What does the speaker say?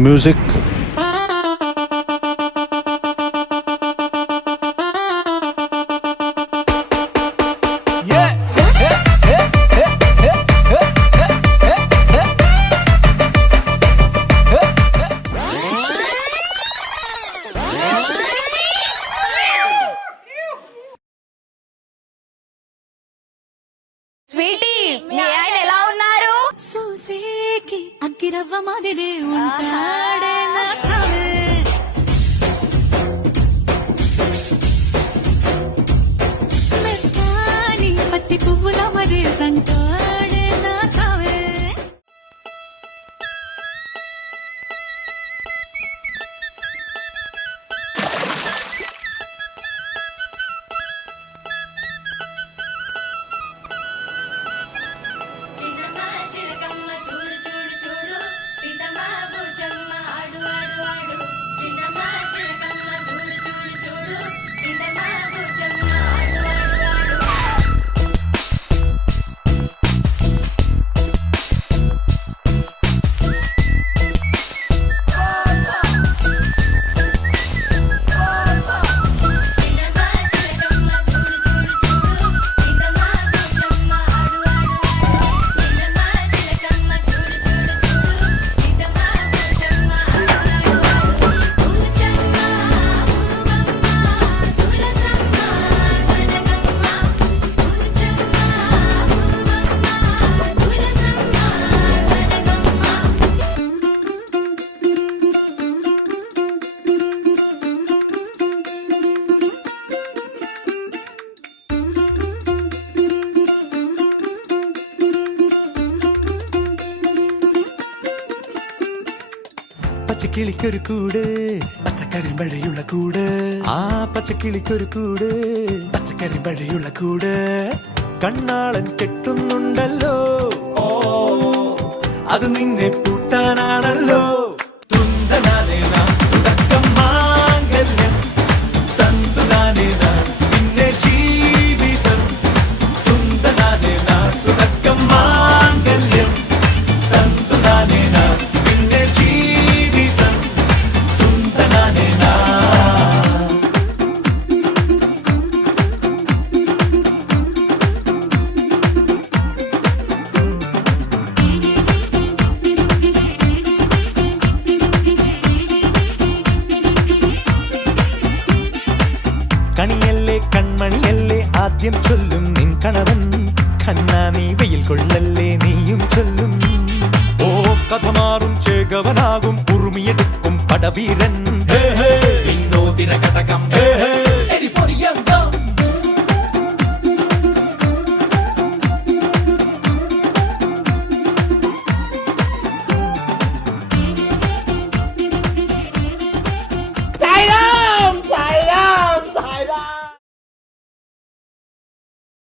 music. Sweety మీ ఆయన ఎలా ఉన్నారు? చూసేకి అగ్గిరవ్వ మాదిరే ఉంటాడే నా సామే. మెత్తాని పత్తి పువ్వుల మరేసంటాడే నా సామే. പച്ചക്കിളിക്കൊരു കൂട് പച്ചക്കറി മഴയുള്ള കൂട് ആ പച്ചക്കിളിക്കൊരു കൂട് പച്ചക്കറി മഴയുള്ള കൂട് കണ്ണാളൻ കെട്ടുന്നുണ്ടല്ലോ അത് നിന്നെ പൂട്ടാനാണല്ലോ തുന്തനാനേ നാം തുടക്കം മാംഗല്യം തന്തുനാനേ നാം പിന്നെ ജീവിതം തുന്തനാനേ നാം തുടക്കം മാംഗല്യം തന്തുനാനേ നാം പിന്നെ ജീവിതം തുന്തനാനേ നാം. കണിയല്ലേ കൺമണിയല്ലേ ആദ്യം ചൊല്ലും നിൻ കണവൻ കണ്ണാ നീ വെയിൽ കൊള്ളല്ലേ നീയും ചൊല്ലും ഓ കഥ മാറും ചേകവനാകും ഉറുമിയെടുക്കും പടവീരൻ വിനോദിന കടകം